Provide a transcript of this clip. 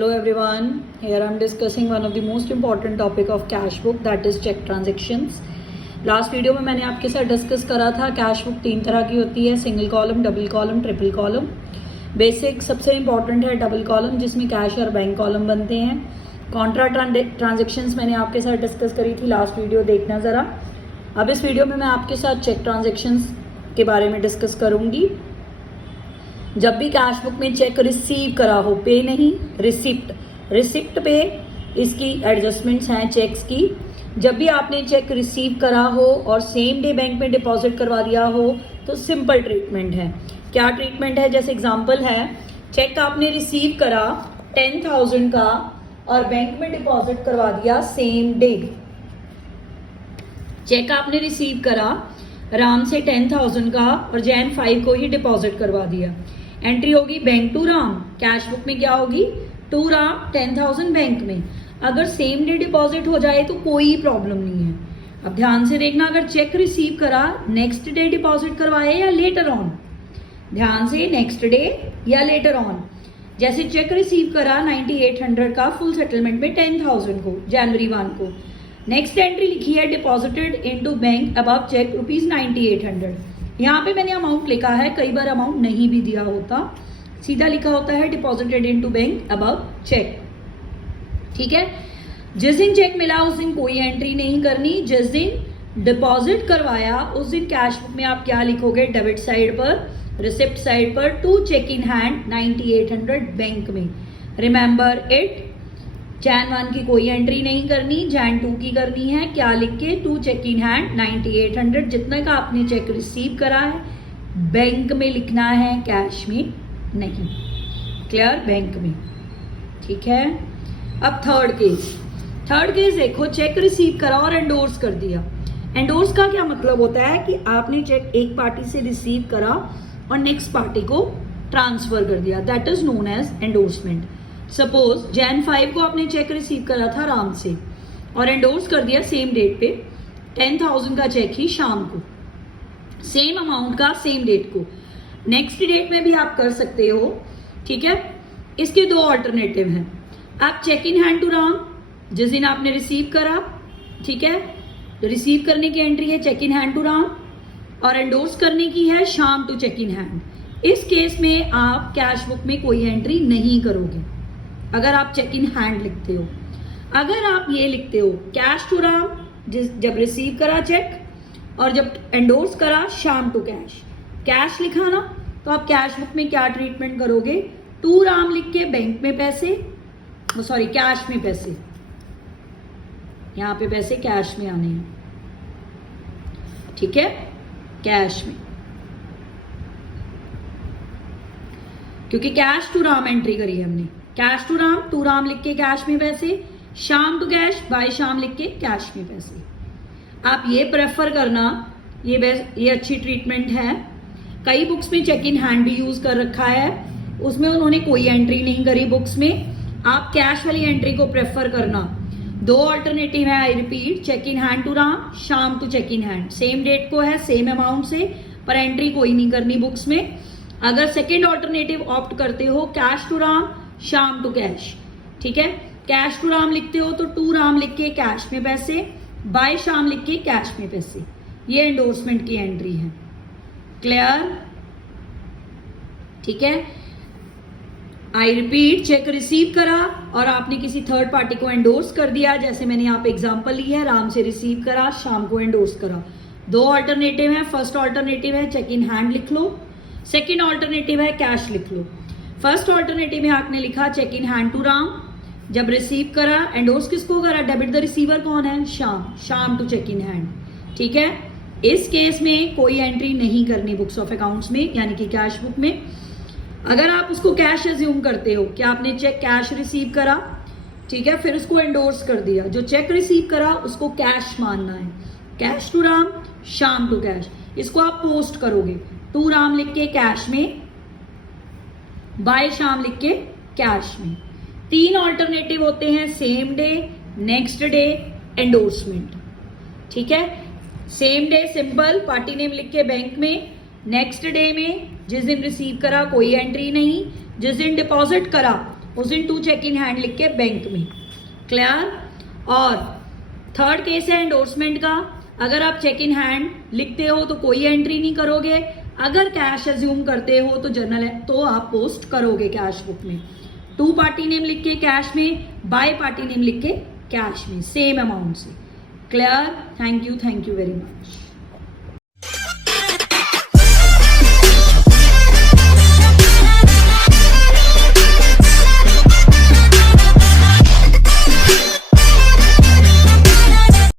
Hello everyone, here I am discussing one of the most important topic of cash book, that is check transactions. Last video में मैंने आपके साथ discuss करा था cash book 3 तरह की होती है, single column, double column, triple column. Basic सबसे इम्पॉर्टेंट है डबल कॉलम, जिसमें कैश और बैंक कॉलम बनते हैं। कॉन्ट्रा ट्रांजेक्शन्स मैंने आपके साथ डिस्कस करी थी, लास्ट वीडियो देखना ज़रा। अब इस वीडियो में मैं आपके साथ चेक ट्रांजेक्शन्स के बारे में डिस्कस करूँगी। जब भी कैश बुक में चेक रिसीव करा हो, पे नहीं, रिसिप्ट पे इसकी एडजस्टमेंट्स हैं चेक्स की। जब भी आपने चेक रिसीव करा हो और सेम डे बैंक में डिपॉजिट करवा दिया हो तो सिंपल ट्रीटमेंट है। क्या ट्रीटमेंट है? जैसे एग्जांपल है, चेक आपने रिसीव करा 10,000 का और बैंक में डिपॉजिट करवा दिया सेम डे। चेक आपने रिसीव करा राम से 10,000 का और Jan 5 को ही डिपॉजिट करवा दिया। एंट्री होगी bank to Ram, cash book में क्या होगी? टू राम 10,000 बैंक में। अगर सेम डे डिपॉजिट हो जाए तो कोई प्रॉब्लम नहीं है। अब ध्यान से देखना, अगर चेक रिसीव करा नेक्स्ट डे डिपॉजिट करवाए या लेटर ऑन, ध्यान से, नेक्स्ट डे या लेटर ऑन। जैसे चेक रिसीव करा 9800 का फुल सेटलमेंट में 10,000 को January 1 को, नेक्स्ट एंट्री लिखी है deposited into bank above cheque ₹9800। यहाँ पे मैंने अमाउंट लिखा है, कई बार अमाउंट नहीं भी दिया होता, सीधा लिखा होता है deposited into bank above cheque. ठीक है, जिस दिन चेक मिला उस दिन कोई एंट्री नहीं करनी। जिस दिन डिपॉजिट करवाया उस दिन कैश बुक में आप क्या लिखोगे? डेबिट साइड पर, रिसिप्ट साइड पर, to check in hand 9800 bank में। रिमेंबर इट, Jan 1 की कोई एंट्री नहीं करनी, Jan 2 की करनी है। क्या लिख के? टू चेक इन हैंड 9800, जितना का आपने चेक रिसीव करा है बैंक में लिखना है, कैश में नहीं। क्लियर? बैंक में। ठीक है। अब थर्ड केस देखो, चेक रिसीव करा और एंडोर्स कर दिया। एंडोर्स का क्या मतलब होता है कि आपने चेक एक पार्टी से रिसीव करा और नेक्स्ट पार्टी को ट्रांसफर कर दिया, that is known as endorsement. Suppose Jan 5 को आपने चेक रिसीव करा था राम से और एंडोर्स कर दिया सेम डेट पे 10,000 का चेक ही शाम को, सेम अमाउंट का सेम डेट को। नेक्स्ट डेट में भी आप कर सकते हो। ठीक है, इसके दो ऑल्टरनेटिव हैं। आप cheque in hand to Ram, जिस दिन आपने रिसीव करा, ठीक है, तो रिसीव करने की एंट्री है cheque in hand to Ram और एंडोर्स करने की है Shyam to check in hand. इस केस में आप कैश बुक में कोई एंट्री नहीं करोगे अगर आप चेक इन हैंड लिखते हो। अगर आप ये लिखते हो कैश टू राम, जब रिसीव करा चेक और जब एंडोर्स करा शाम टू कैश लिखा ना, तो आप कैश बुक में क्या ट्रीटमेंट करोगे? टू राम लिख के बैंक में पैसे, सॉरी कैश में पैसे, यहां पे पैसे कैश में आने हैं। ठीक है, कैश में, क्योंकि कैश टू राम एंट्री करी है हमने। Cash to Ram, to Ram लिख के कैश में पैसे, शाम टू कैश, बाय शाम लिख के कैश में पैसे। आप ये प्रेफर करना, ये अच्छी ट्रीटमेंट है। कई बुक्स में चेक इन हैंड भी यूज कर रखा है, उसमें उन्होंने कोई एंट्री नहीं करी बुक्स में। आप कैश वाली एंट्री को प्रेफर करना। दो ऑल्टरनेटिव है, I repeat, check in hand to Ram, Shyam to check in hand, same date को है, सेम अमाउंट से, पर एंट्री कोई नहीं करनी बुक्स में। अगर सेकेंड ऑल्टरनेटिव ऑप्ट करते हो cash to Ram, Shyam to cash, ठीक है, कैश टू राम लिखते हो तो टू राम लिख के कैश में पैसे, बाय शाम लिख के कैश में पैसे, ये एंडोर्समेंट की एंट्री है। क्लियर? ठीक है, आई रिपीट, चेक रिसीव करा और आपने किसी थर्ड पार्टी को एंडोर्स कर दिया, जैसे मैंने यहाँ पे एग्जांपल ली है, राम से रिसीव करा, शाम को एंडोर्स करा। दो ऑल्टरनेटिव है। फर्स्ट ऑल्टरनेटिव है चेक इन हैंड लिख लो, सेकेंड ऑल्टरनेटिव है कैश लिख लो। फर्स्ट ऑल्टरनेटिव में आपने लिखा cheque in hand to Ram, जब रिसीव करा, एंडोर्स किसको करा? डेबिट द रिसीवर कौन है? Shyam to check in hand. ठीक है, इस केस में कोई एंट्री नहीं करनी बुक्स ऑफ अकाउंट्स में, यानी कि कैश बुक में। अगर आप उसको कैश एज्यूम करते हो कि आपने चेक कैश रिसीव करा, ठीक है, फिर उसको एंडोर्स कर दिया, जो चेक रिसीव करा उसको कैश मानना है, cash to Ram, Shyam to cash. इसको आप पोस्ट करोगे, टू राम लिख के कैश में, बाय शाम लिख के कैश में। तीन ऑल्टरनेटिव होते हैं, same day, next day, endorsement. ठीक है, same day simple, party name लिख के बैंक में। नेक्स्ट डे में जिस दिन रिसीव करा कोई एंट्री नहीं, जिस दिन डिपॉजिट करा उस दिन 2 चेक इन हैंड लिख के बैंक में। क्लियर। और थर्ड केस है एंडोर्समेंट का। अगर आप चेक इन हैंड लिखते हो तो कोई एंट्री नहीं करोगे, अगर कैश अज्यूम करते हो तो जर्नल है तो आप पोस्ट करोगे कैश बुक में। 2 पार्टी नेम लिख के कैश में, बाय पार्टी नेम लिख के कैश में, सेम अमाउंट से। Clear. Thank you very much.